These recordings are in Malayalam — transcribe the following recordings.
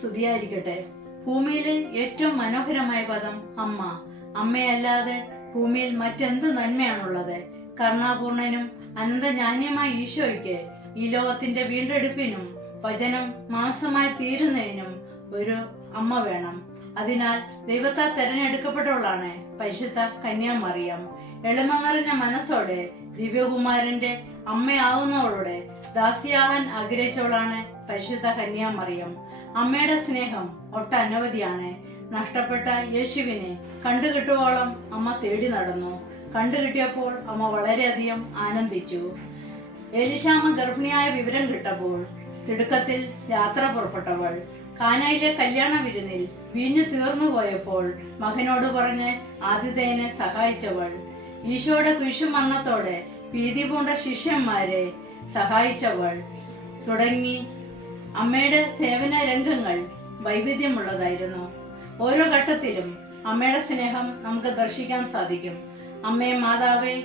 സ്തുതിയായിരിക്കട്ടെ. ഭൂമിയിലെ ഏറ്റവും മനോഹരമായ പദം അമ്മ. അമ്മയല്ലാതെ ഭൂമിയിൽ മറ്റെന്തു നന്മയാണുള്ളത്? കരുണാപൂർണനും അനന്തജ്ഞാനിയുമായ ഈശോയ്ക്ക് ഈ ലോകത്തിന്റെ വീണ്ടെടുപ്പിനും വചനം മാംസമായി തീരുന്നതിനും ഒരു അമ്മ വേണം. അതിനാൽ ദൈവത്താൽ തെരഞ്ഞെടുക്കപ്പെട്ടവളാണ് പരിശുദ്ധ കന്യാമറിയം. എളിമ നിറഞ്ഞ മനസ്സോടെ ദിവ്യകുമാരന്റെ അമ്മയാവുന്നവളുടെ ദാസിയാകാൻ ആഗ്രഹിച്ചവളാണ് പരിശുദ്ധ കന്യാമറിയം. അമ്മയുടെ സ്നേഹം ഒട്ടനവധിയാണ്. നഷ്ടപ്പെട്ട യേശുവിനെ കണ്ടുകിട്ടുവോളം അമ്മ തേടി നടന്നു. കണ്ടുകിട്ടിയപ്പോൾ അമ്മ വളരെയധികം ആനന്ദിച്ചു. എലിശാമ ഗർഭിണിയായ വിവരം കിട്ടപ്പോൾ തിടുക്കത്തിൽ യാത്ര പുറപ്പെട്ടവൾ. കാനായിലെ കല്യാണ വിരുന്നിൽ വീഞ്ഞു തീർന്നു പോയപ്പോൾ മകനോട് പറഞ്ഞ് ആതിഥേയനെ സഹായിച്ചവൾ. ഈശോയുടെ കുരിശുമരണത്തോടെ ഭീതി പൂണ്ട ശിഷ്യന്മാരെ സഹായിച്ചവൾ. തുടങ്ങി അമ്മയുടെ സേവന രംഗങ്ങൾ വൈവിധ്യമുള്ളതായിരുന്നു. ഓരോ ഘട്ടത്തിലും അമ്മയുടെ സ്നേഹം നമുക്ക് ദർശിക്കാൻ സാധിക്കും. അമ്മേ, മാതാവേ,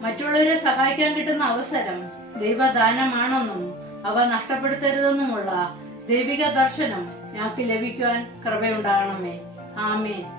മറ്റുള്ളവരെ സഹായിക്കാൻ കിട്ടുന്ന അവസരം ദൈവദാനമാണെന്നും അവ നഷ്ടപ്പെടുത്തരുതെന്നുമുള്ള ദൈവിക ദർശനം ഞങ്ങൾക്ക് ലഭിക്കുവാൻ കൃപയുണ്ടാകണമേ. ആമേൻ.